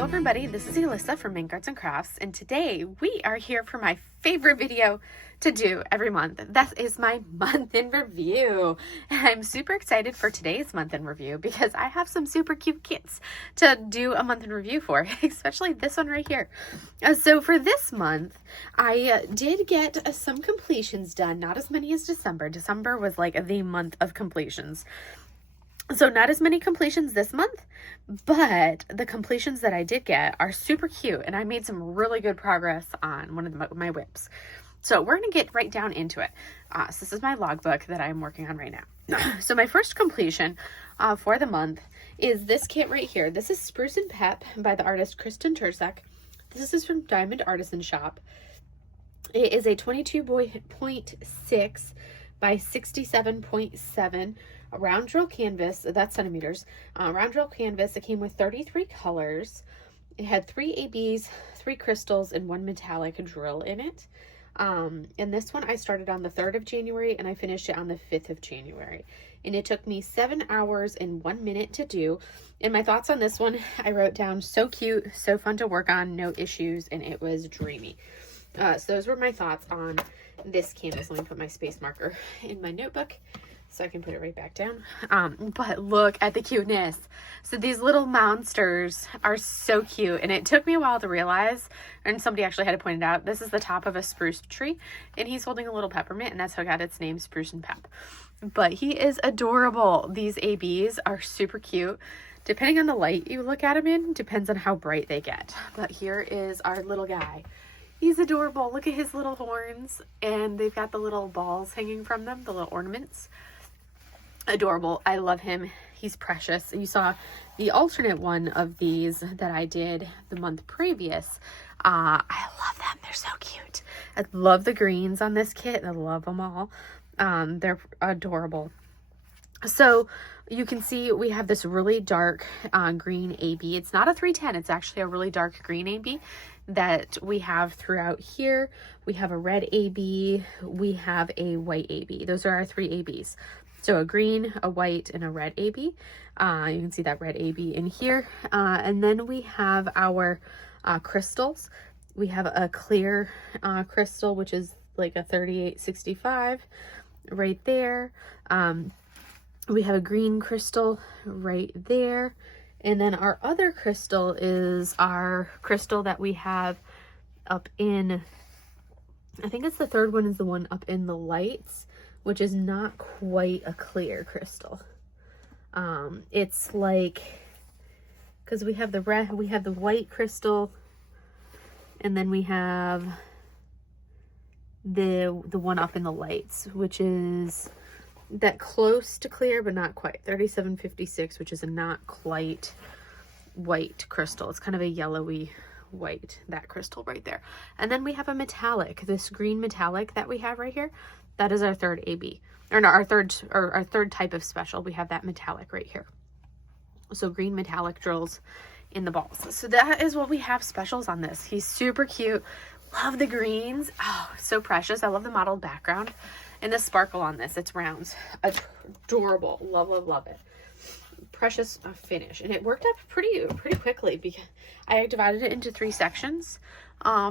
Hello everybody, this is Alyssa from Mink Arts and Crafts, and today we are here for my favorite video to do every month. That is my month in review. And I'm super excited for today's month in review because I have some super cute kits to do a month in review for, especially this one right here. So for this month, I did get some completions done, not as many as December. December was like the month of completions. So not as many completions this month, but the completions that I did get are super cute, and I made some really good progress on one of my whips. So we're going to get right down into it. So this is my logbook that I'm working on right now. So my first completion for the month is this kit right here. This is Spruce and Pep by the artist Kristen Tursek. This is from Diamond Artisan Shop. It is a 22.6 by 67.7 round drill canvas, that's centimeters, round drill canvas. It came with 33 colors. It had 3 ABs, 3 crystals, and 1 metallic drill in it. And this one I started on the 3rd of January and I finished it on the 5th of January. And it took me 7 hours and 1 minute to do. And my thoughts on this one, I wrote down so cute, so fun to work on, no issues, and it was dreamy. So those were my thoughts on this canvas. Let me put my space marker in my notebook so I can put it right back down. But look at the cuteness. So these little monsters are so cute, and it took me a while to realize, and somebody actually had to point it out, this is the top of a spruce tree, and he's holding a little peppermint, and that's how it got its name, Spruce and Pep. But he is adorable. These ABs are super cute. Depending on the light you look at them in, depends on how bright they get. But here is our little guy. He's adorable. Look at his little horns, and they've got the little balls hanging from them, the little ornaments. Adorable. I love him. He's precious. You saw the alternate one of these that I did the month previous. I love them. They're so cute. I love the greens on this kit. I love them all. They're adorable. So you can see we have this really dark green AB. It's not a 310. It's actually a really dark green AB that we have throughout here. We have a red AB. We have a white AB. Those are our 3 ABs. So a green, a white, and a red AB. You can see that red AB in here. And then we have our crystals. We have a clear crystal, which is like a 3865 right there. We have a green crystal right there. And then our other crystal is our crystal that we have up in, I think it's the third one, is the one up in the lights, which is not quite a clear crystal. It's like, because we have the red, we have the white crystal, and then we have the one up in the lights, which is that close to clear but not quite, 3756, which is a not quite white crystal. It's kind of a yellowy white, that crystal right there. And then we have a metallic, this green metallic that we have right here. That is our 3rd AB, or no, our third type of special. We have that metallic right here. So green metallic drills in the balls. So that is what we have specials on this. He's super cute. Love the greens. Oh, so precious. I love the mottled background and the sparkle on this. It's rounds. Adorable. Love, love, love it. Precious finish, and it worked up pretty quickly because I divided it into 3 sections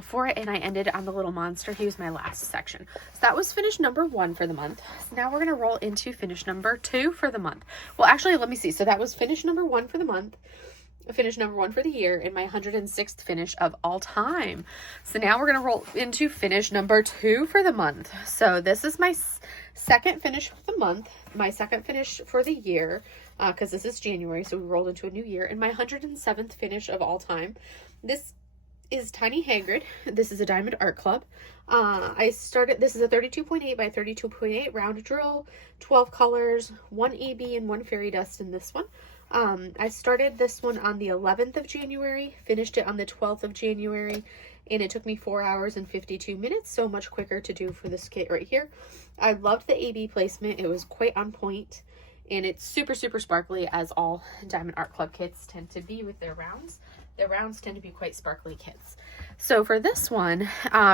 for it, and I ended on the little monster. He was my last section. So that was finish number 1 for the month. So now we're going to roll into finish number 2 for the month. Well, actually, let me see. So that was finish number 1 for the month, finish number 1 for the year, and my 106th finish of all time. So now we're going to roll into finish number 2 for the month. So this is my second finish for the month, my second finish for the year, because this is January, so we rolled into a new year, and my 107th finish of all time. This is Tiny Hagrid. This is a Diamond Art Club. This is a 32.8 by 32.8 round drill, 12 colors, 1 AB and 1 fairy dust in this one. I started this one on the 11th of January, finished it on the 12th of January, and it took me 4 hours and 52 minutes, so much quicker to do for this kit right here. I loved the AB placement. It was quite on point, and it's super, super sparkly, as all Diamond Art Club kits tend to be with their rounds. Their rounds tend to be quite sparkly kits. So for this one,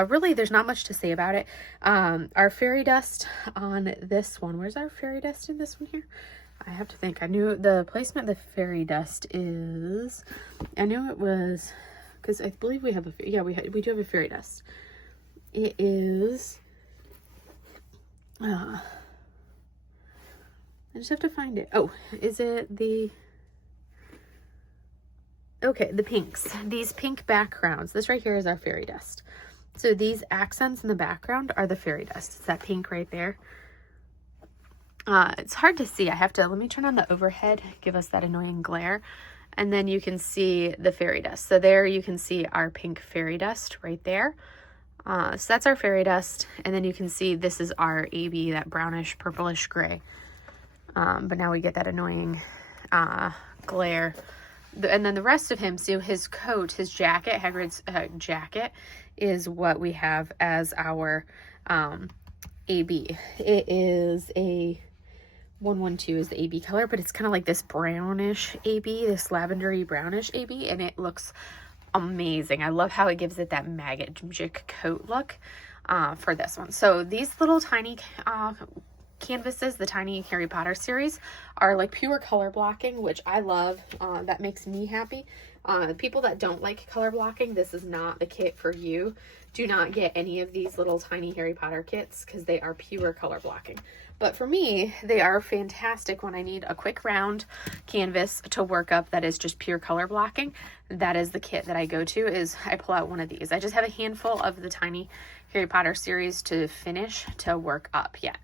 really there's not much to say about it. Our fairy dust on this one, where's our fairy dust in this one here? I have to think. I knew the placement of the fairy dust is, I knew it was, because I believe we have a, yeah, we do have a fairy dust. It is, I just have to find it. Oh, is it the, okay, the pinks. These pink backgrounds. This right here is our fairy dust. So these accents in the background are the fairy dust. It's that pink right there. It's hard to see. I have to, let me turn on the overhead, give us that annoying glare. And then you can see the fairy dust. So there you can see our pink fairy dust right there. So that's our fairy dust. And then you can see this is our AB, that brownish, purplish gray. But now we get that annoying glare. And then the rest of him, so his coat, his jacket, Hagrid's jacket, is what we have as our AB. It is a 112 is the AB color, but it's kind of like this brownish AB, this lavendery brownish AB, and it looks amazing. I love how it gives it that magic coat look for this one. So these little tiny canvases, the tiny Harry Potter series, are like pure color blocking, which I love. That makes me happy. People that don't like color blocking, this is not the kit for you. Do not get any of these little tiny Harry Potter kits because they are pure color blocking. But for me, they are fantastic when I need a quick round canvas to work up that is just pure color blocking. That is the kit that I go to, is I pull out one of these. I just have a handful of the tiny Harry Potter series to finish to work up yet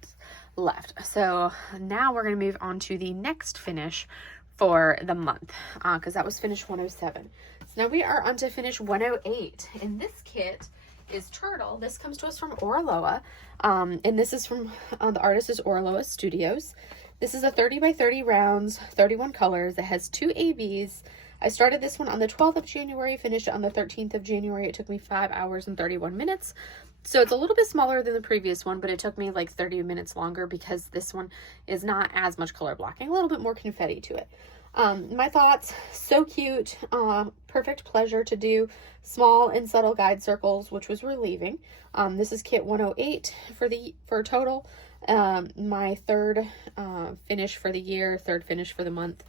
left. So now we're going to move on to the next finish for the month, because that was finish 107. So now we are on to finish 108. And this kit is Turtle. This comes to us from Orloa, and this is from the artist is Orloa Studios. This is a 30 by 30 rounds, 31 colors. It has 2 ABs. I started this one on the 12th of January, finished it on the 13th of January. It took me 5 hours and 31 minutes. So it's a little bit smaller than the previous one, but it took me like 30 minutes longer because this one is not as much color blocking, a little bit more confetti to it. My thoughts, so cute, perfect pleasure to do small and subtle guide circles, which was relieving. This is kit 108 for total. My third finish for the year, third finish for the month.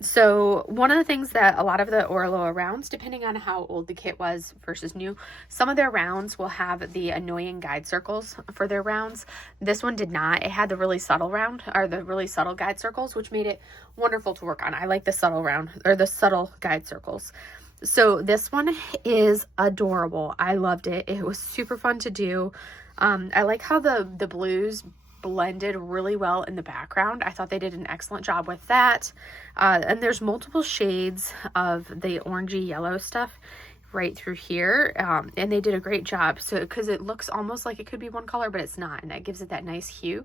So one of the things that a lot of the Orloa rounds, depending on how old the kit was versus new, some of their rounds will have the annoying guide circles for their rounds. This one did not. It had the really subtle round, or the really subtle guide circles, which made it wonderful to work on. I like the subtle round, or the subtle guide circles. So this one is adorable. I loved it. It was super fun to do. I like how the blues blended really well in the background. I thought they did an excellent job with that. And there's multiple shades of the orangey yellow stuff right through here. And they did a great job. So, because it looks almost like it could be one color, but it's not. And that gives it that nice hue.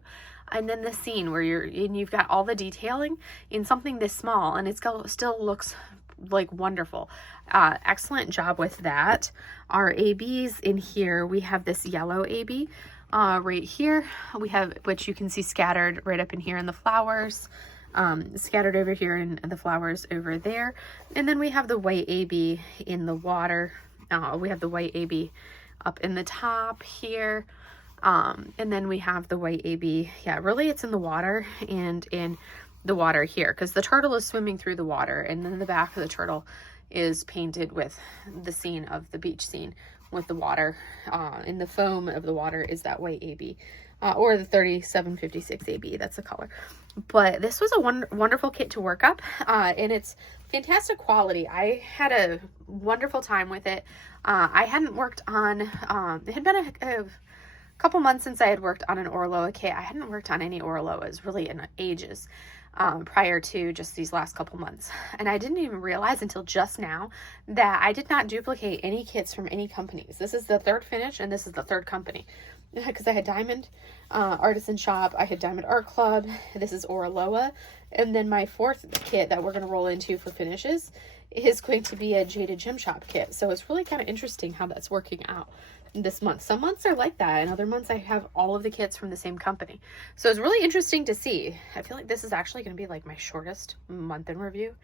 And then the scene where you've got all the detailing in something this small, and it still looks like wonderful. Excellent job with that. Our ABs in here, we have this yellow AB. Right here we have, which you can see scattered right up in here in the flowers, scattered over here in the flowers over there. And then we have the white AB in the water. We have the white AB up in the top here. And then we have the white AB. Yeah, really it's in the water and in the water here, because the turtle is swimming through the water, and then the back of the turtle is painted with the scene of the beach scene with the water. In the foam of the water is that white AB, or the 3756 AB, that's the color. But this was a wonderful kit to work up, and it's fantastic quality. I had a wonderful time with it. I hadn't worked on, it had been a couple months since I had worked on an Orloa kit. I hadn't worked on any Orloas really in ages. Prior to just these last couple months. And I didn't even realize until just now that I did not duplicate any kits from any companies. This is the third finish, and this is the third company. Because I had Diamond Artisan Shop, I had Diamond Art Club, this is Orloa, and then my fourth kit that we're going to roll into for finishes is going to be a Jaded Gem Shop kit. So it's really kind of interesting how that's working out this month. Some months are like that, and other months I have all of the kits from the same company. So it's really interesting to see. I feel like this is actually going to be like my shortest month in review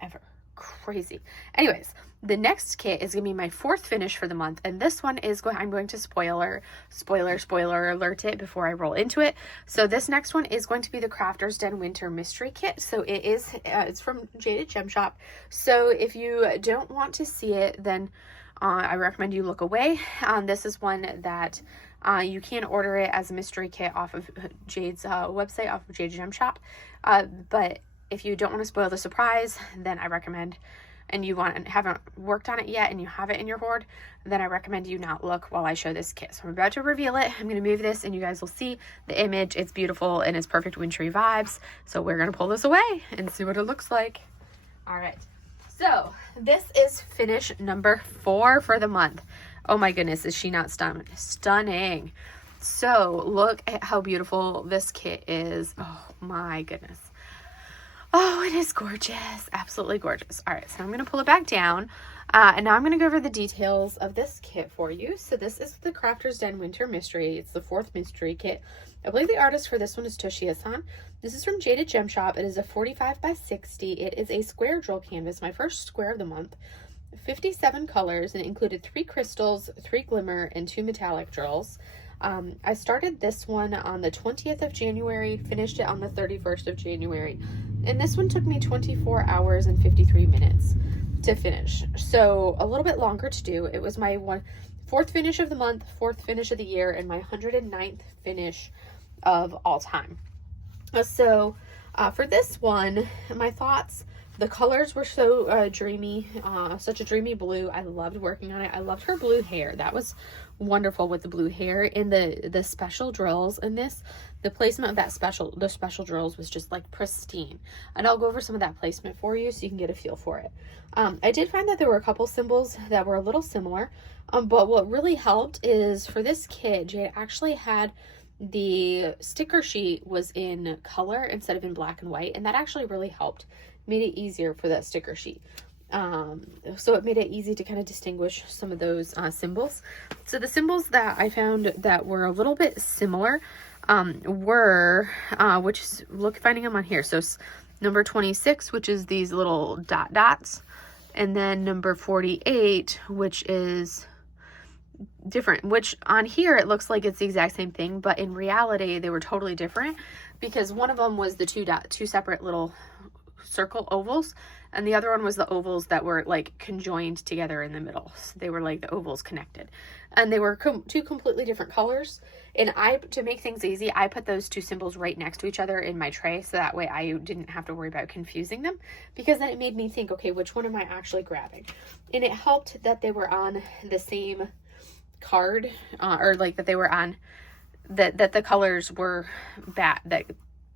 ever. crazy. Anyways, the next kit is gonna be my 4th finish for the month, and this one is I'm going to spoiler alert it before I roll into it. So this next one is going to be the Crafter's Den Winter Mystery Kit. So it is it's from Jaded Gem Shop. So if you don't want to see it, then I recommend you look away. This is one that you can order it as a mystery kit off of Jade's website, off of Jaded Gem Shop. But if you don't want to spoil the surprise, then I recommend, and you haven't worked on it yet and you have it in your hoard, then I recommend you not look while I show this kit. So I'm about to reveal it. I'm going to move this and you guys will see the image. It's beautiful and it's perfect wintry vibes. So we're going to pull this away and see what it looks like. All right. So this is finish number 4 for the month. Oh my goodness, is she not stunning? So look at how beautiful this kit is. Oh my goodness. Oh, it is gorgeous. Absolutely gorgeous. All right, so I'm going to pull it back down. And now I'm going to go over the details of this kit for you. So this is the Crafter's Den Winter Mystery. It's the 4th mystery kit. I believe the artist for this one is Toshiya-san. This is from Jaded Gem Shop. It is a 45 by 60. It is a square drill canvas, my first square of the month. 57 colors, and it included 3 crystals, 3 glimmer, and 2 metallic drills. I started this one on the 20th of January, finished it on the 31st of January. And this one took me 24 hours and 53 minutes to finish. So a little bit longer to do. It was my 4th finish of the month, 4th finish of the year, and my 109th finish of all time. So for this one, my thoughts, the colors were so dreamy, such a dreamy blue. I loved working on it. I loved her blue hair. That was wonderful with the blue hair, and the special drills in this. The placement of the special drills was just like pristine. And I'll go over some of that placement for you so you can get a feel for it. I did find that there were a couple symbols that were a little similar, but what really helped is for this kit, Jade actually had the sticker sheet was in color instead of in black and white, and that actually really helped. Made it easier for that sticker sheet. So it made it easy to kind of distinguish some of those symbols. So the symbols that I found that were a little bit similar were, which is, finding them on here. So number 26, which is these little dots, and then number 48, which is different, which on here it looks like it's the exact same thing, but in reality they were totally different, because one of them was the two separate little circle ovals, and the other one was the ovals that were like conjoined together in the middle. So they were like the ovals connected, and they were 2 completely different colors. And to make things easy, I put those 2 symbols right next to each other in my tray, so that way I didn't have to worry about confusing them, because then it made me think, okay, which one am I actually grabbing? And it helped that they were on the same card, or like that they were on that the colors were that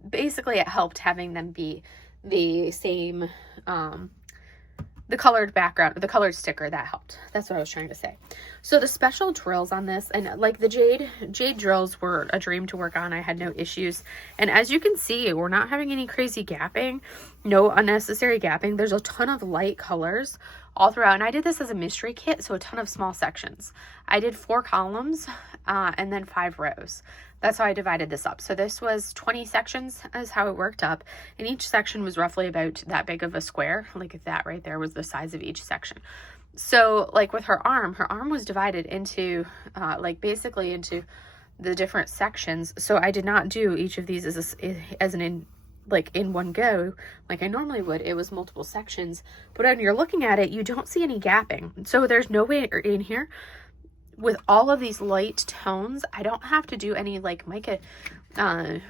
basically it helped having them be the same, the colored background, the colored sticker. That helped. That's what I was trying to say. So the special drills on this, and like the jade drills were a dream to work on. I had no issues, and as you can see, we're not having any crazy gapping, no unnecessary gapping. There's a ton of light colors all throughout, and I did this as a mystery kit, so a ton of small sections. I did 4 columns and then 5 rows. That's how I divided this up. So this was 20 sections is how it worked up, and each section was roughly about that big of a square. Like that right there was the size of each section. So like with her arm was divided into like basically into the different sections. So I did not do each of these in one go like I normally would. It was multiple sections, but when you're looking at it, you don't see any gapping. So there's no way in here. With all of these light tones, I don't have to do any like mica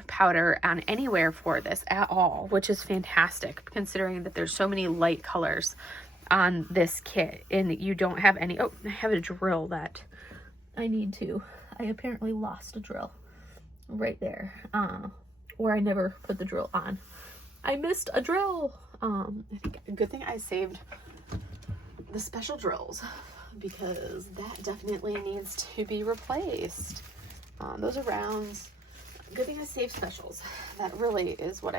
powder on anywhere for this at all, which is fantastic considering that there's so many light colors on this kit, and you don't have any. Oh, I have a drill that I apparently lost a drill right there, or I never put the drill on. I missed a drill. I think a good thing I saved the special drills, because that definitely needs to be replaced. Those are rounds. Good thing I saved specials. That really is what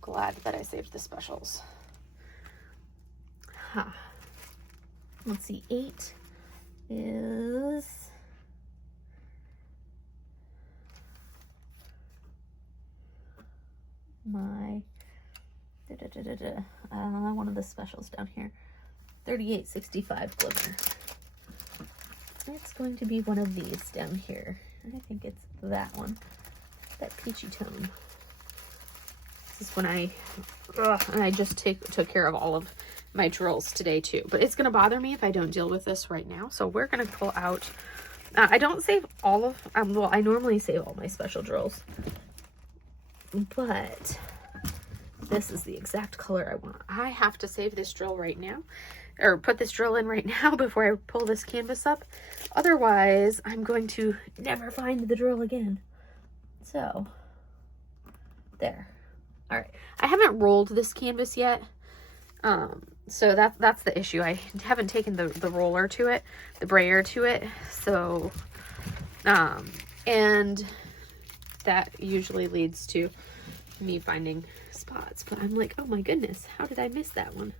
glad that I saved the specials. Let's see, 8 is my One of the specials down here. 3865 glimmer. It's going to be one of these down here. I think it's that one. That peachy tone. This is when I just took care of all of my drills today too. But it's going to bother me if I don't deal with this right now. So we're going to pull out. I don't save all of, well, I normally save all my special drills. But this is the exact color I want. I have to save this drill right now. Or put this drill in right now before I pull this canvas up. Otherwise, I'm going to never find the drill again. So, there. All right. I haven't rolled this canvas yet. So that's the issue. I haven't taken the roller to it, the brayer to it. So, and that usually leads to me finding spots. But I'm like, oh my goodness, how did I miss that one?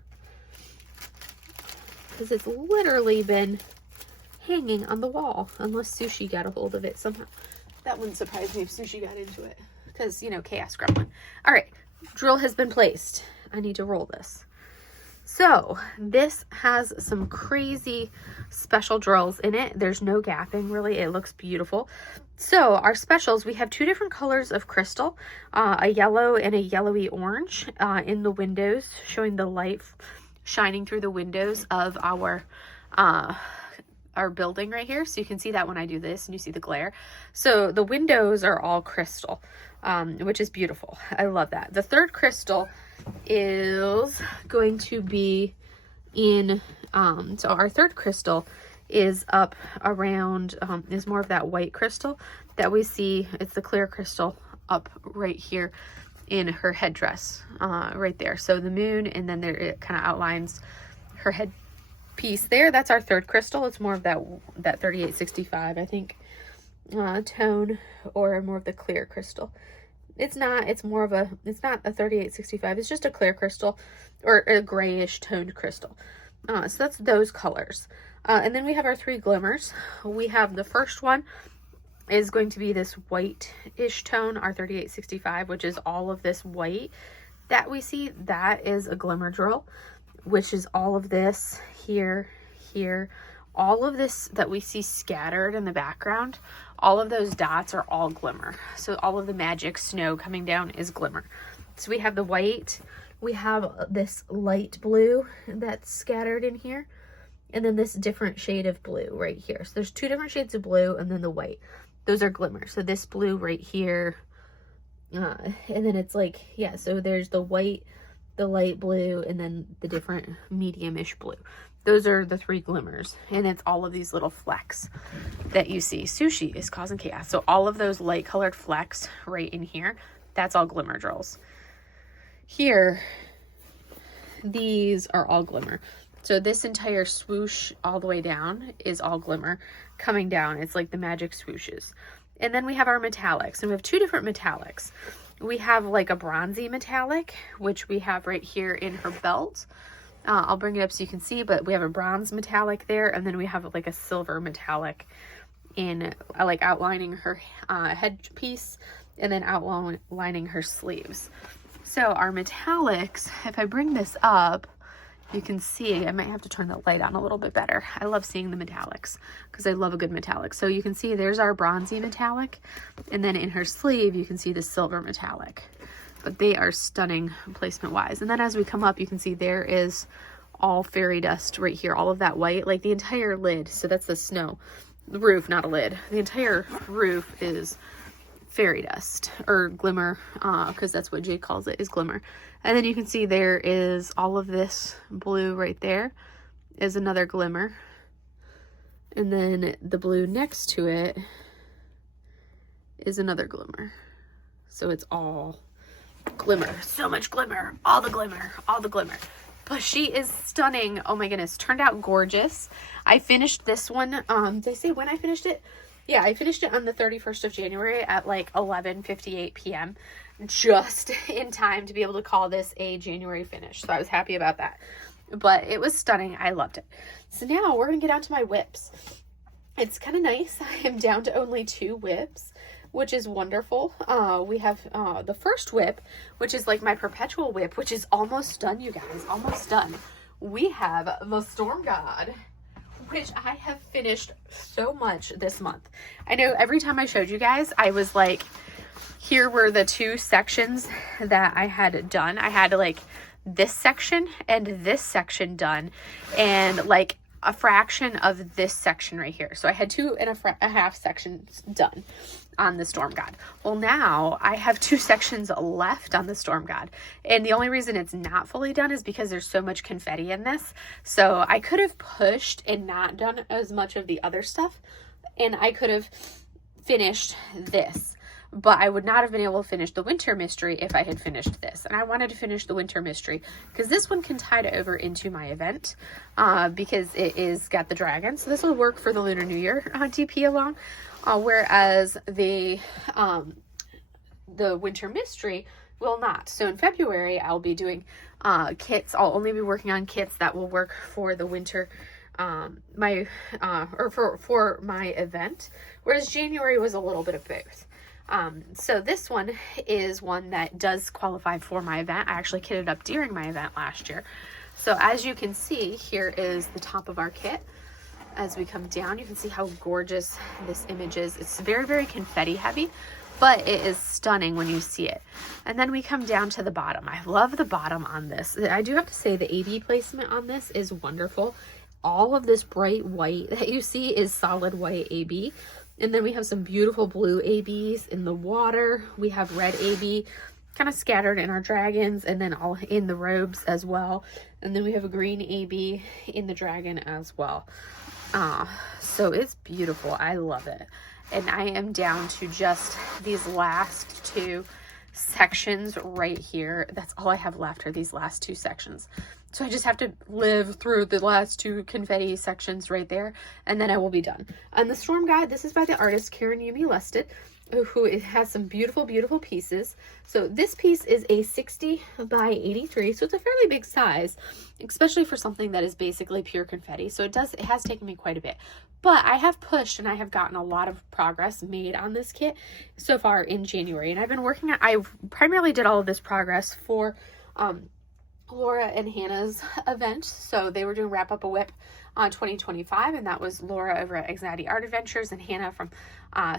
Because it's literally been hanging on the wall, unless Sushi got a hold of it somehow. That wouldn't surprise me if Sushi got into it, because, you know, chaos gremlin. All right, drill has been placed. I need to roll this. So this has some crazy special drills in it. There's no gapping really. It looks beautiful. So our specials, we have two different colors of crystal, a yellow and a yellowy orange in the windows, showing the light shining through the windows of our building right here. So you can see that when I do this and you see the glare. So the windows are all crystal, which is beautiful. I love that. The third crystal is going to be in, so our third crystal is up around, is more of that white crystal that we see. It's the clear crystal up right here in her headdress, right there. So the moon, and then there it kind of outlines her head piece there. That's our third crystal. It's more of that 3865, I think, tone, or more of the clear crystal. It's not a 3865. It's just a clear crystal, or a grayish toned crystal. So that's those colors. And then we have our three glimmers. We have the first one is going to be this white-ish tone, our 3865, which is all of this white that we see. That is a glimmer drill, which is all of this here, all of this that we see scattered in the background. All of those dots are all glimmer. So all of the magic snow coming down is glimmer. So we have the white, we have this light blue that's scattered in here, and then this different shade of blue right here. So there's two different shades of blue, and then the white. Those are glimmer. So this blue right here, and then it's like, yeah, so there's the white, the light blue, and then the different medium-ish blue. Those are the three glimmers, and it's all of these little flecks that you see. Sushi is causing chaos. So all of those light colored flecks right in here, that's all glimmer drills. Here, these are all glimmer. So this entire swoosh all the way down is all glimmer coming down. It's like the magic swooshes. And then we have our metallics, and we have two different metallics. We have like a bronzy metallic, which we have right here in her belt. I'll bring it up so you can see, but we have a bronze metallic there, and then we have like a silver metallic in like outlining her headpiece, and then outlining her sleeves. So our metallics, if I bring this up, you can see, I might have to turn the light on a little bit better. I love seeing the metallics because I love a good metallic. So you can see there's our bronzy metallic, and then in her sleeve you can see the silver metallic. But they are stunning placement wise. And then as we come up, you can see there is all fairy dust right here, all of that white, like the entire lid. So that's the snow, the roof, not a lid. The entire roof is fairy dust, or glimmer, because that's what Jade calls it, is glimmer. And then you can see there is all of this blue right there is another glimmer. And then the blue next to it is another glimmer. So it's all glimmer. So much glimmer. All the glimmer. All the glimmer. But she is stunning. Oh my goodness. Turned out gorgeous. I finished this one. Did I say when I finished it? Yeah, I finished it on the 31st of January at like 11:58 p.m. just in time to be able to call this a January finish. So I was happy about that. But it was stunning. I loved it. So now we're going to get on to my whips. It's kind of nice. I am down to only 2 whips, which is wonderful. We have the first WIP, which is like my Perpetual WIP, which is almost done, you guys, almost done. We have the Storm God, which I have finished so much this month. I know every time I showed you guys, I was like, here were the two sections that I had done. I had like this section and this section done, and like a fraction of this section right here. So I had 2.5 sections done on the Storm God. Well, now I have 2 sections left on the Storm God. And the only reason it's not fully done is because there's so much confetti in this. So I could have pushed and not done as much of the other stuff, and I could have finished this. But I would not have been able to finish the Winter Mystery if I had finished this. And I wanted to finish the Winter Mystery because this one can tide over into my event because it is got the dragon. So this will work for the Lunar New Year DP along. Whereas the Winter Mystery will not. So in February, I'll be doing kits. I'll only be working on kits that will work for the winter for my event. Whereas January was a little bit of both. So this one is one that does qualify for my event. I actually kitted up during my event last year. So as you can see, here is the top of our kit. As we come down, you can see how gorgeous this image is. It's very, very confetti heavy, but it is stunning when you see it. And then we come down to the bottom. I love the bottom on this. I do have to say the AB placement on this is wonderful. All of this bright white that you see is solid white AB. And then we have some beautiful blue ABs in the water. We have red AB kind of scattered in our dragons and then all in the robes as well. And then we have a green AB in the dragon as well. So it's beautiful. I love it. And I am down to just these last 2 sections right here. That's all I have left are these last 2 sections. So I just have to live through the last 2 confetti sections right there, and then I will be done. And the Storm God, this is by the artist Karen Yumi Lusted, who has some beautiful, beautiful pieces. So this piece is a 60 by 83, so it's a fairly big size, especially for something that is basically pure confetti. So it has taken me quite a bit. But I have pushed and I have gotten a lot of progress made on this kit so far in January. And I've been working on, I primarily did all of this progress for Laura and Hannah's event. So they were doing Wrap Up a WIP on 2025, and that was Laura over at Anxiety Art Adventures and Hannah from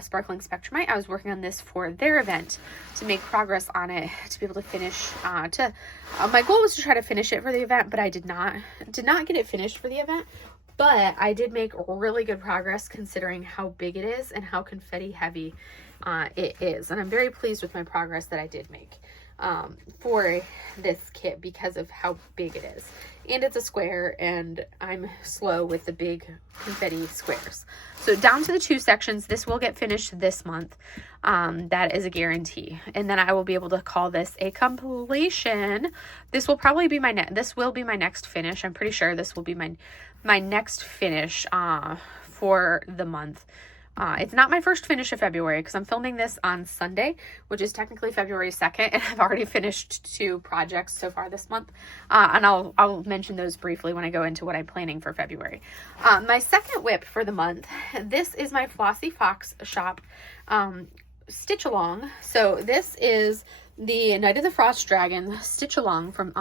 Sparkling Spectrumite. I was working on this for their event to make progress on it, to be able to finish my goal was to try to finish it for the event, but I did not get it finished for the event. But I did make really good progress considering how big it is and how confetti heavy it is. And I'm very pleased with my progress that I did make for this kit because of how big it is. And it's a square, and I'm slow with the big confetti squares. So down to the 2 sections, this will get finished this month. That is a guarantee. And then I will be able to call this a completion. This will probably be my next finish. I'm pretty sure this will be my next finish for the month. It's not my first finish of February because I'm filming this on Sunday, which is technically February 2nd, and I've already finished 2 projects so far this month. And I'll mention those briefly when I go into what I'm planning for February. My second WIP for the month, this is my Flossy Fox shop stitch along. So this is the Night of the Frost Dragon stitch along from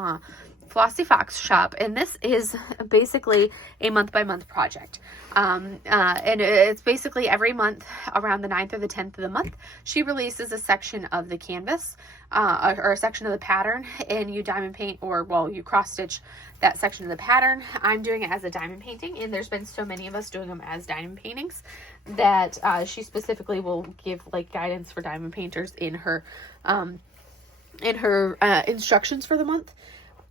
Flossy Fox shop, and this is basically a month-by-month project. And it's basically every month around the 9th or the 10th of the month, she releases a section of the canvas or a section of the pattern, and you diamond paint, or well, you cross stitch that section of the pattern. I'm doing it as a diamond painting, and there's been so many of us doing them as diamond paintings that she specifically will give like guidance for diamond painters in her instructions for the month.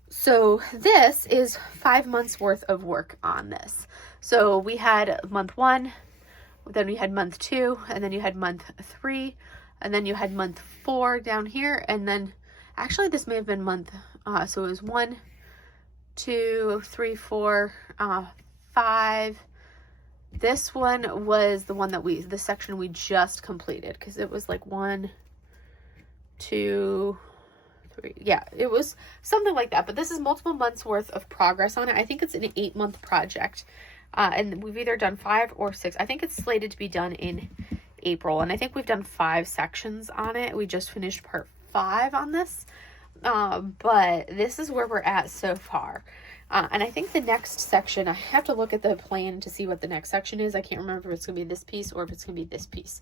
So this is 5 months worth of work on this. So we had month 1, then we had month 2, and then you had month 3, and then you had month 4 down here, and then actually this may have been month, so it was 1, 2, 3, 4, 5. This one was the one that the section we just completed, because it was like 1, 2, 3. Yeah, it was something like that. But this is multiple months worth of progress on it. I think it's an 8-month project. And we've either done 5 or 6. I think it's slated to be done in April, and I think we've done 5 sections on it. We just finished part 5 on this, but this is where we're at so far. And I think the next section, I have to look at the plan to see what the next section is. I can't remember if it's going to be this piece or if it's going to be this piece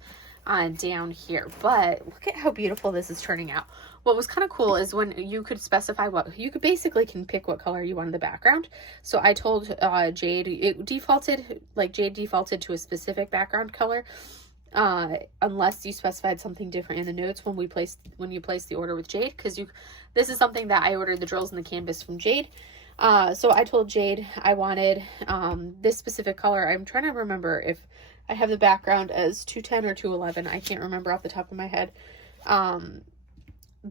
down here. But look at how beautiful this is turning out. What was kind of cool is when you could specify what, you could basically can pick what color you wanted the background. So I told Jade, it defaulted, like Jade defaulted to a specific background color. Unless you specified something different in the notes when you placed the order with Jade, because this is something that I ordered the drills and the canvas from Jade. So I told Jade I wanted this specific color. I'm trying to remember if I have the background as 210 or 211. I can't remember off the top of my head.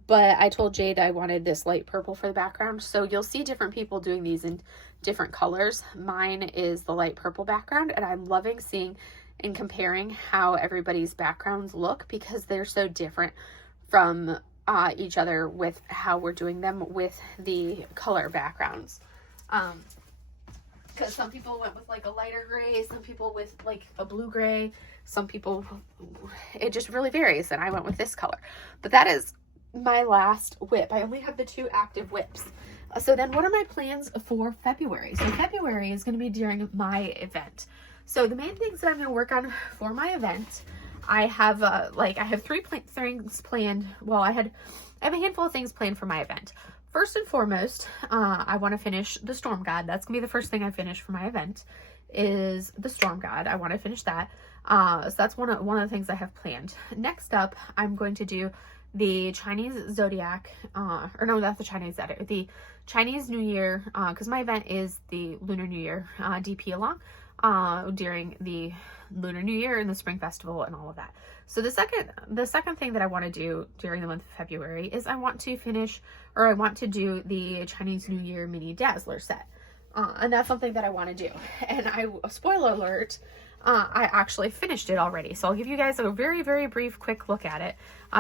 But I told Jade I wanted this light purple for the background. So you'll see different people doing these in different colors. Mine is the light purple background, and I'm loving seeing and comparing how everybody's backgrounds look, because they're so different from each other with how we're doing them with the color backgrounds. Because some people went with like a lighter gray, some people with like a blue gray, some people, it just really varies, and I went with this color. But that is my last WIP. I only have the 2 active WIPs. So then what are my plans for February? So February is going to be during my event. So the main things that I'm going to work on for my event, I have I have 3 things planned. Well, I have a handful of things planned for my event. First and foremost, I want to finish the Storm God. That's gonna be the first thing I finish for my event, is the Storm God. I want to finish that. So that's one of the things I have planned. Next up, I'm going to do the Chinese Zodiac, or no, not the Chinese Zodiac, the Chinese New Year, because my event is the Lunar New Year DP along during the Lunar New Year and the Spring Festival and all of that. So the second thing that I want to do during the month of February is I want to do the Chinese New Year mini Dazzler set. And that's something that I want to do. And spoiler alert, I actually finished it already. So I'll give you guys a very, very brief, quick look at it,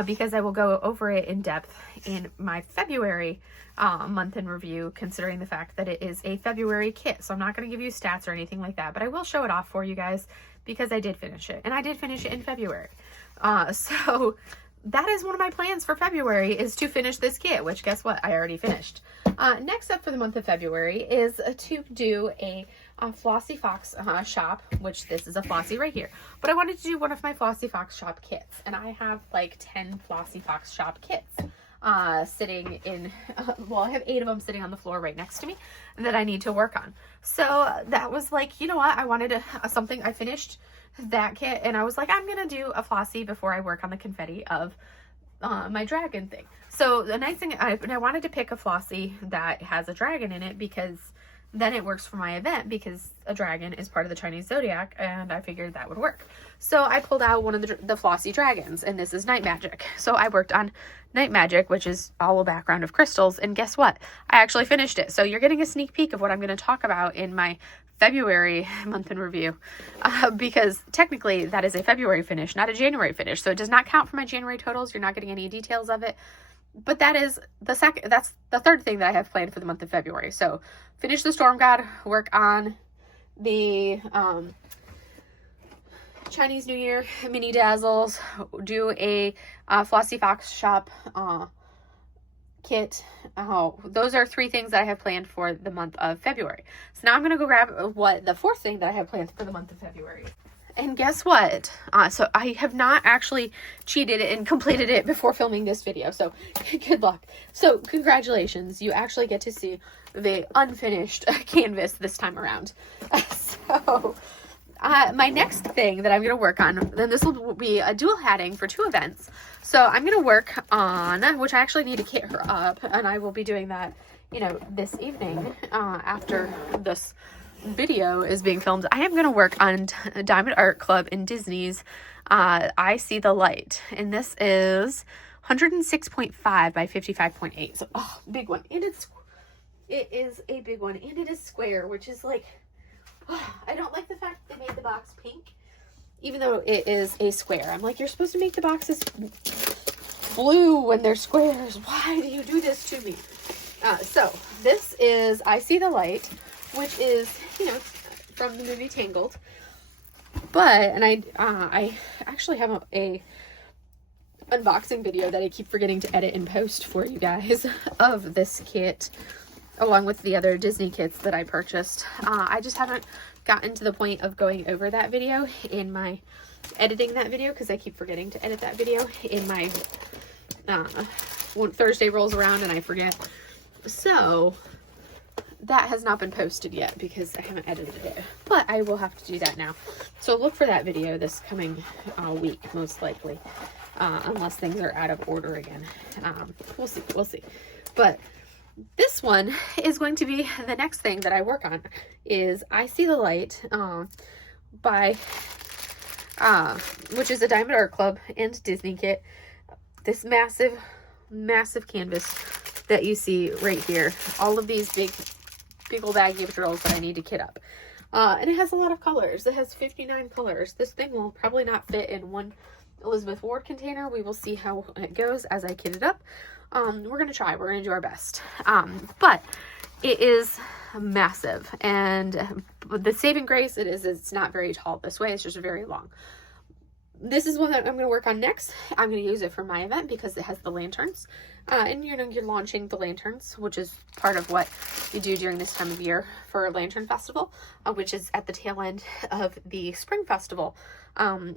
because I will go over it in depth in my February month in review, considering the fact that it is a February kit. So I'm not going to give you stats or anything like that, but I will show it off for you guys because I did finish it, and I did finish it in February. So that is one of my plans for February, is to finish this kit, which guess what? I already finished. Next up for the month of February is to do a Flossy Fox shop, which this is a Flossy right here. But I wanted to do one of my Flossy Fox shop kits, and I have like 10 Flossy Fox shop kits sitting in, well, I have 8 of them sitting on the floor right next to me that I need to work on. So that was like, you know what? I wanted something. I finished that kit, and I was like, I'm gonna do a Flossy before I work on the confetti of my dragon thing. So the nice thing, I wanted to pick a Flossy that has a dragon in it, because then it works for my event, because a dragon is part of the Chinese Zodiac, and I figured that would work. So I pulled out one of the Flossy dragons, and this is Night Magic. So I worked on Night Magic, which is all a background of crystals, and guess what? I actually finished it. So you're getting a sneak peek of what I'm going to talk about in my February month in review, because technically that is a February finish, not a January finish. So it does not count for my January totals. You're not getting any details of it. But that is that's the third thing that I have planned for the month of February. So finish the Storm God, work on the Chinese New Year mini dazzles, do a Flossy Fox shop kit. Those are 3 things that I have planned for the month of February. So now I'm going to go grab the 4th thing that I have planned for the month of February. And guess what? So I have not actually cheated and completed it before filming this video. So good luck. So congratulations. You actually get to see the unfinished canvas this time around. So my next thing that I'm going to work on, then this will be a dual hatting for 2 events. So I'm going to work on, which I actually need to kit her up, and I will be doing that, you know, this evening after this video is being filmed. I am going to work on Diamond Art Club in Disney's I See the Light, and this is 106.5 by 55.8. So big one, and it is a big one, and it is square, which is like, I don't like the fact that they made the box pink, even though it is a square. I'm like, you're supposed to make the boxes blue when they're squares. Why do you do this to me? So this is I See the Light, which is, you know, from the movie Tangled. and I actually have a unboxing video that I keep forgetting to edit and post for you guys of this kit, along with the other Disney kits that I purchased. I just haven't gotten to the point of going over that video in my editing that video, because I keep forgetting to edit that video in my when Thursday rolls around and I forget. So that has not been posted yet because I haven't edited it, but I will have to do that now. So look for that video this coming week, most likely, unless things are out of order again. We'll see. But this one is going to be the next thing that I work on, is I See the Light by which is a Diamond Art Club and Disney kit. This massive canvas that you see right here. All of these big old baggy of drills that I need to kit up. And it has a lot of colors. It has 59 colors. This thing will probably not fit in one Elizabeth Ward container. We will see how it goes as I kit it up. We're going to try. We're going to do our best. But it is massive. And the saving grace it's not very tall this way. It's just very long. This is one that I'm going to work on next. I'm going to use it for my event because it has the lanterns. And you're launching the lanterns, which is part of what you do during this time of year for Lantern Festival, which is at the tail end of the Spring Festival,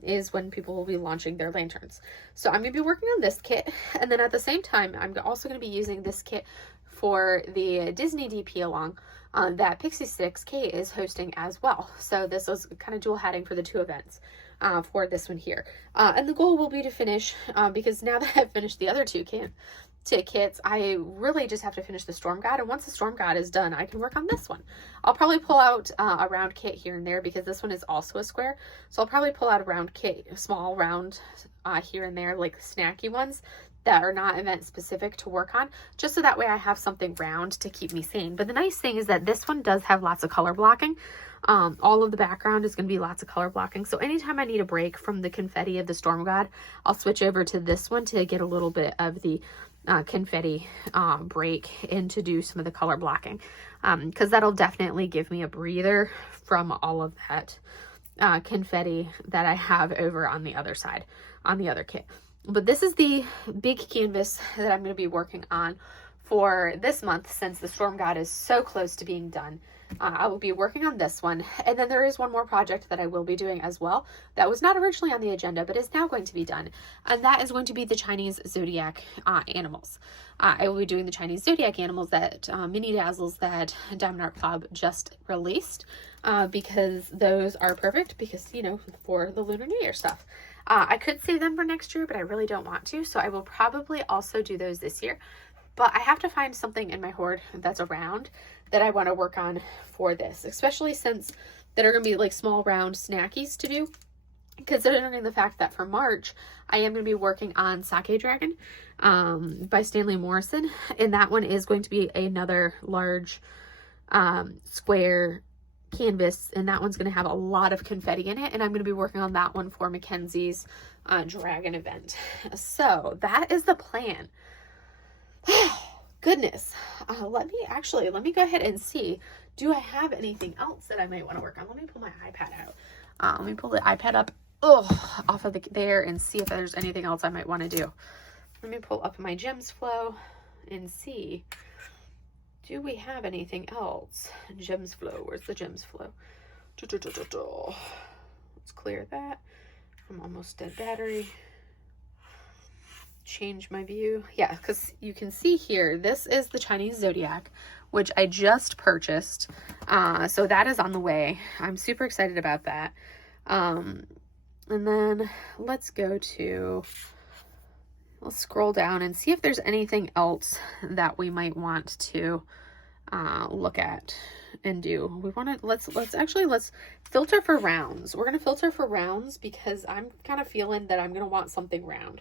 is when people will be launching their lanterns. So I'm going to be working on this kit. And then at the same time, I'm also going to be using this kit for the Disney DP along that Pixie Sticks Kate is hosting as well. So this was kind of dual hatting for the two events. For this one here. And the goal will be to finish, because now that I've finished the other two kits, I really just have to finish the Storm God. And once the Storm God is done, I can work on this one. I'll probably pull out a round kit here and there, because this one is also a square. So I'll probably pull out a round kit, a small round here and there, like snacky ones that are not event specific to work on, just so that way I have something round to keep me sane. But the nice thing is that this one does have lots of color blocking. All of the background is going to be lots of color blocking. So anytime I need a break from the confetti of the Storm God, I'll switch over to this one to get a little bit of the confetti break and to do some of the color blocking. Because that'll definitely give me a breather from all of that confetti that I have over on the other side, on the other kit. But this is the big canvas that I'm going to be working on for this month, since the Storm God is so close to being done. I will be working on this one. And then there is one more project that I will be doing as well that was not originally on the agenda, but is now going to be done. And that is going to be the Chinese Zodiac animals. I will be doing the Chinese Zodiac animals that mini dazzles that Diamond Art Club just released, because those are perfect because, for the Lunar New Year stuff. I could save them for next year, but I really don't want to. So I will probably also do those this year. But I have to find something in my hoard that's around that I want to work on for this, especially since that are going to be like small round snackies to do. Considering the fact that for March, I am going to be working on Sake Dragon by Stanley Morrison. And that one is going to be another large square canvas, and that one's going to have a lot of confetti in it, and I'm going to be working on that one for Mackenzie's dragon event. So that is the plan. Goodness. Let me go ahead and see, do I have anything else that I might want to work on? Let me pull my iPad out. Let me pull the iPad up off of there and see if there's anything else I might want to do. Let me pull up my Gems Flow and see, do we have anything else? Gems Flow. Where's the Gems Flow? Let's clear that. I'm almost dead battery. Change my view. Yeah, because you can see here, this is the Chinese Zodiac, which I just purchased. So that is on the way. I'm super excited about that. And then let's scroll down and see if there's anything else that we might want to look at and do. We want to let's filter for rounds. We're going to filter for rounds because I'm kind of feeling that I'm going to want something round.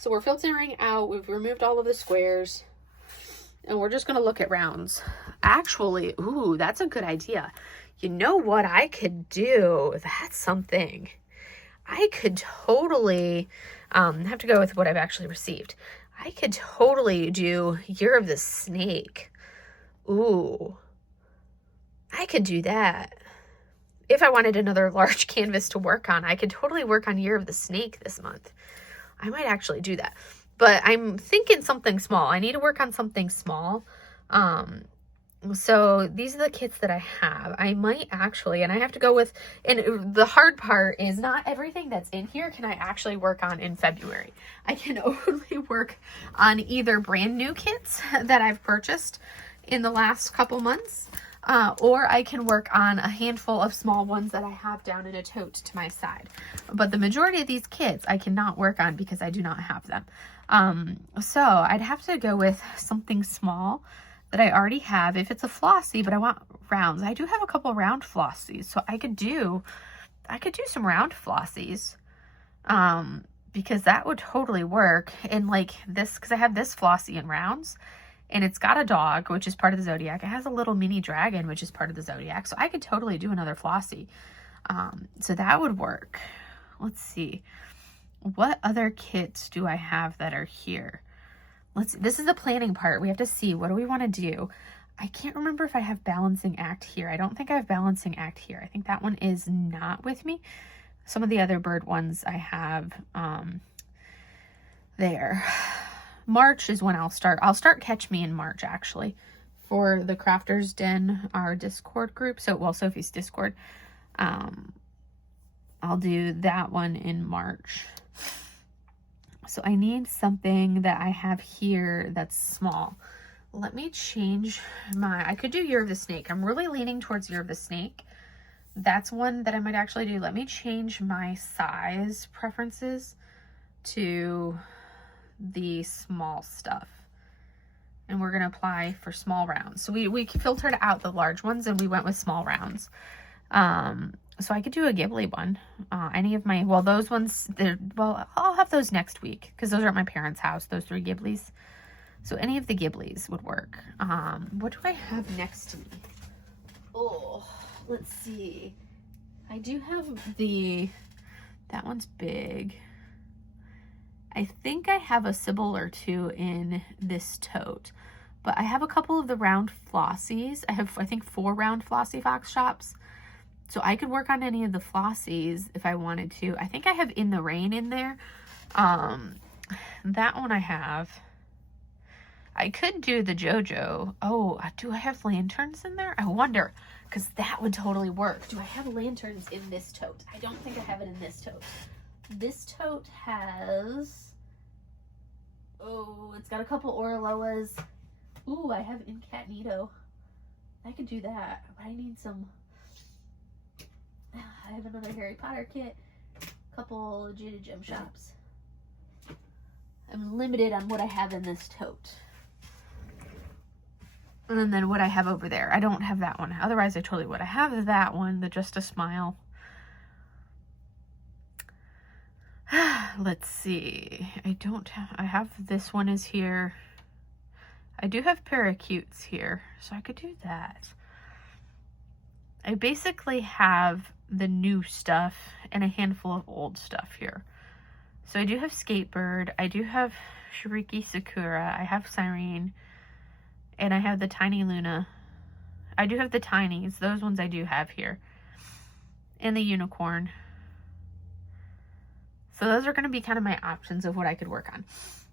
So we're filtering out, we've removed all of the squares, and we're just going to look at rounds. Actually, ooh, that's a good idea. You know what I could do? That's something. I could totally have to go with what I've actually received. I could totally do Year of the Snake. Ooh, I could do that. if I wanted another large canvas to work on, I could totally work on Year of the Snake this month. I might actually do that. But I'm thinking something small. I need to work on something small. So these are the kits that I have. I might actually, and I have to go with, and the hard part is not everything that's in here can I actually work on in February. I can only work on either brand new kits that I've purchased in the last couple months, or I can work on a handful of small ones that I have down in a tote to my side. But the majority of these kits I cannot work on because I do not have them. So I'd have to go with something small that I already have. If it's a flossy, but I want rounds. I do have a couple round flossies, so I could do some round flossies. Because that would totally work. And like this, because I have this flossy in rounds, and it's got a dog, which is part of the zodiac. It has a little mini dragon, which is part of the zodiac. So I could totally do another flossy. So that would work. Let's see. What other kits do I have that are here? This is the planning part. We have to see, what do we want to do? I can't remember if I have balancing act here. I don't think I have balancing act here. I think that one is not with me. Some of the other bird ones I have there. March is when I'll start. I'll start Catch Me in March, actually, for the Crafters Den, our Discord group. So, well, Sophie's Discord. I'll do that one in March. So I need something that I have here that's small. Let me change I could do Year of the Snake. I'm really leaning towards Year of the Snake. That's one that I might actually do. Let me change my size preferences to the small stuff. And we're going to apply for small rounds. So we filtered out the large ones and we went with small rounds. So I could do a Ghibli one. Any of my, well, those ones, I'll have those next week because those are at my parents' house, those 3 Ghiblis. So any of the Ghiblis would work. What do I have next to me? Oh, let's see. I do have that one's big. I think I have a Sybil or 2 in this tote, but I have a couple of the round flossies. I have, I think, 4 round flossy Fox Shops. So I could work on any of the flossies if I wanted to. I think I have In the Rain in there. That one I have. I could do the JoJo. Oh, do I have lanterns in there? I wonder, because that would totally work. Do I have lanterns in this tote? I don't think I have it in this tote. This tote has, oh, it's got a couple Orloas. Ooh, I have Incognito. I could do that, but I need some. I have another Harry Potter kit, a couple Jada Gem Shops. I'm limited on what I have in this tote. And then what I have over there. I don't have that one. Otherwise, I totally would. I have that one, the Just a Smile. Let's see. I have this one is here. I do have Paracutes here, so I could do that. I basically have the new stuff and a handful of old stuff here. So I do have Skatebird, I do have Shiriki Sakura, I have Siren, and I have the Tiny Luna. I do have the Tinies, those ones I do have here. And the Unicorn. So those are going to be kind of my options of what I could work on.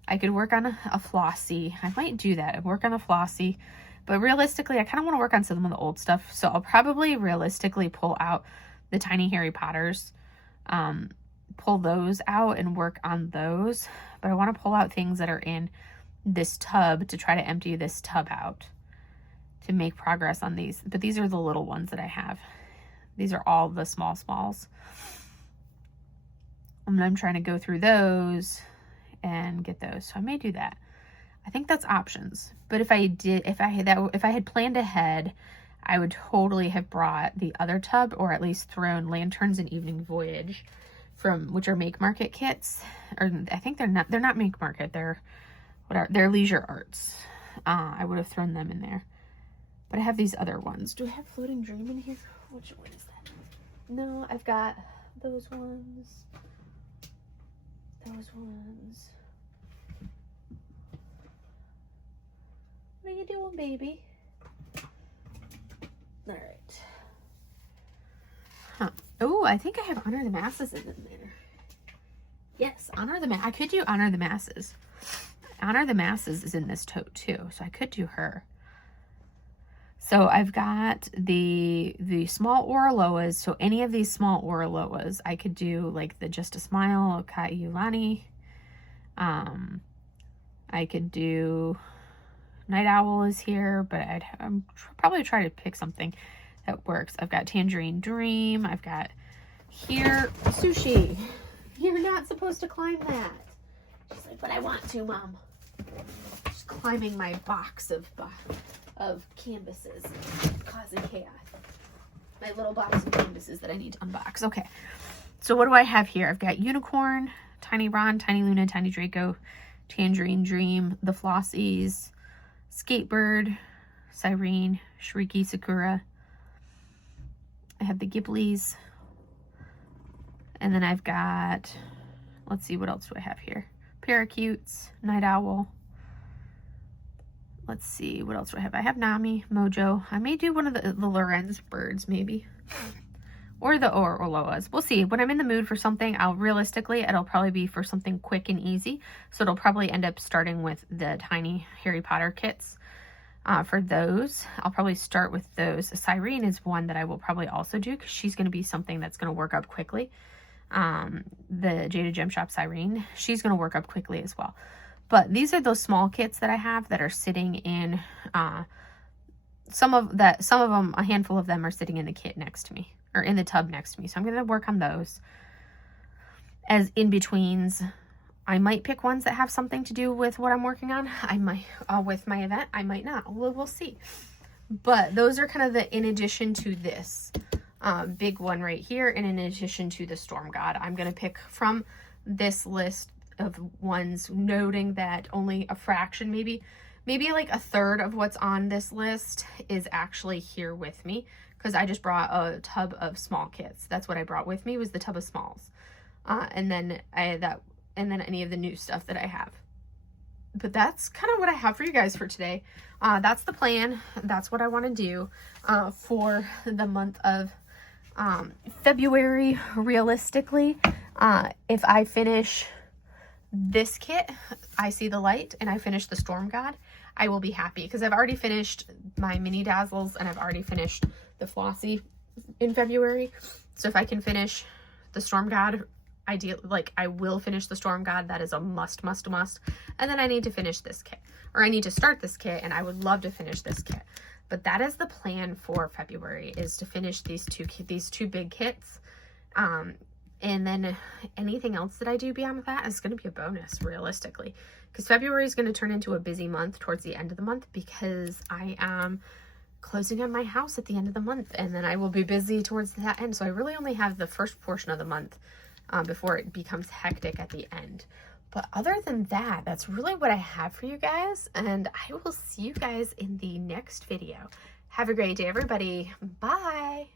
I could work on a flossy. I might do that, work on a flossy. But realistically, I kind of want to work on some of the old stuff. So I'll probably realistically pull out the tiny Harry Potters. Pull those out and work on those. But I want to pull out things that are in this tub to try to empty this tub out to make progress on these. But these are the little ones that I have. These are all the smalls. And I'm trying to go through those and get those. So I may do that. I think that's options. But if I had planned ahead, I would totally have brought the other tub, or at least thrown Lanterns and Evening Voyage, which are Make Market kits. Or I think they're not Make Market. They're Leisure Arts. I would have thrown them in there. But I have these other ones. Do I have Floating Dream in here? Which one is that? No, I've got those ones. Those ones. What are you doing, baby? All right. Oh, I think I have Honor the Masses in there. Yes, I could do Honor the Masses. Honor the Masses is in this tote too, so I could do her. So I've got the small Oraloas. So any of these small Oraloas, I could do like the Just a Smile, Kaiulani. I could do Night Owl is here, but I'm probably try to pick something that works. I've got Tangerine Dream. I've got here Sushi. You're not supposed to climb that. She's like, but I want to, Mom. Just climbing my box of canvases, causing chaos. My little box of canvases that I need to unbox. Okay, so what do I have here? I've got Unicorn, Tiny Ron, Tiny Luna, Tiny Draco, Tangerine Dream, the Flossies, Skatebird, Cyrene, Shrieky Sakura. I have the Ghiblis. And then I've got, let's see, what else do I have here? Paracutes, Night Owl. Let's see, what else do I have? I have Nami, Mojo. I may do one of the Lorenz birds, maybe. Or the Orloas. We'll see. When I'm in the mood for something, it'll probably be for something quick and easy. So it'll probably end up starting with the tiny Harry Potter kits. For those, I'll probably start with those. Cyrene is one that I will probably also do because she's going to be something that's going to work up quickly. The Jada Gem Shop Cyrene, she's going to work up quickly as well. But these are those small kits that I have that are sitting in, some of them, a handful of them are sitting in the kit next to me, or in the tub next to me. So I'm going to work on those as in-betweens. I might pick ones that have something to do with what I'm working on. I might, with my event, I might not. We'll see. But those are kind of the, in addition to this big one right here, and in addition to the Storm God, I'm going to pick from this list of ones, noting that only a fraction, maybe like a third of what's on this list is actually here with me, because I just brought a tub of small kits. That's what I brought with me, was the tub of smalls, and then any of the new stuff that I have. But that's kind of what I have for you guys for today. That's the plan. That's what I want to do for the month of February. Realistically, if I finish this kit, I see the light, and I finish the Storm God, I will be happy, because I've already finished my mini dazzles and I've already finished the Flossie in February. So if I can finish the Storm God, I will finish the Storm God. That is a must. And then I need to finish this kit, or I need to start this kit, and I would love to finish this kit. But that is the plan for February, is to finish these two big kits. And then anything else that I do beyond that is going to be a bonus, realistically, because February is going to turn into a busy month towards the end of the month, because I am closing on my house at the end of the month, and then I will be busy towards that end. So I really only have the first portion of the month before it becomes hectic at the end. But other than that, that's really what I have for you guys, and I will see you guys in the next video. Have a great day, everybody. Bye.